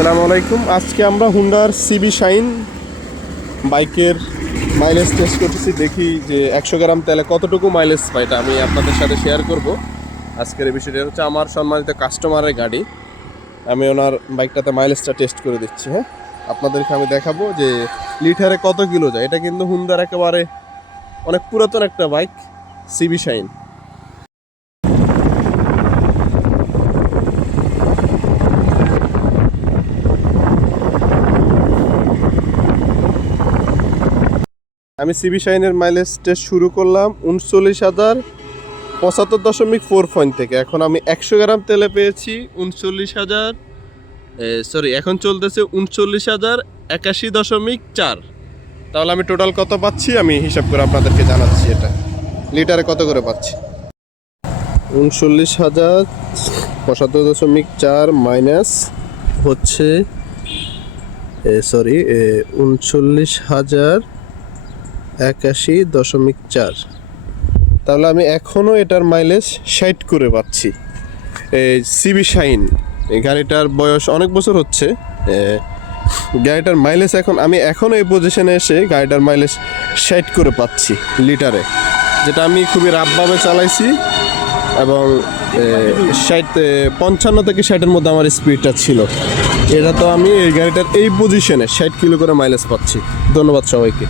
আসসালামু আলাইকুম। আজকে আমরা হুন্ডার সিবি শাইন বাইকের মাইলেজ টেস্ট করতেছি, দেখি যে 100 গ্রাম তেলে কতটুকু মাইলেজ পাই। এটা আমি আপনাদের সাথে শেয়ার করব। আজকের এই বিষয়টা হচ্ছে আমার সম্মানিত কাস্টমারের গাড়ি, আমি ওনার বাইকটাতে মাইলেজটা টেস্ট করে দিচ্ছি। হ্যাঁ, আপনাদেরকে আমি দেখাবো যে লিটারে কত কিলো যায়। এটা কিন্তু হুন্ডার একেবারে অনেক পুরাতন একটা বাইক, সিবি শাইন। আমি সিবি শাইনের মাইলেজ টেস্ট শুরু করলাম 39,075.4 পয়েন্ট থেকে। এখন আমি 100 গ্রাম তেলে পেয়েছি 39,000, এখন চলতেছে 39,081.4। তাহলে আমি টোটাল কত পাচ্ছি আমি হিসাব করে আপনাদেরকে জানাচ্ছি। এটা লিটারে কত করে পাচ্ছি। 39,075.4 মাইনাস হচ্ছে 39,081.4, তাহলে আমি এখনও এটার মাইলেজ 60 করে পাচ্ছি। সিবি শাইন এই গাড়িটার বয়স অনেক বছর হচ্ছে। গাড়িটার মাইলেজ আমি এখনও এই পজিশনে এসে গাড়িটার মাইলেজ 60 করে পাচ্ছি লিটারে, যেটা আমি খুবই রাফভাবে চালাইছি এবং 55 থেকে 60-এর মধ্যে আমার স্পিডটা ছিল। এটা তো আমি এই গাড়িটার এই পজিশনে 60 কিলো করে মাইলেজ পাচ্ছি। ধন্যবাদ সবাইকে।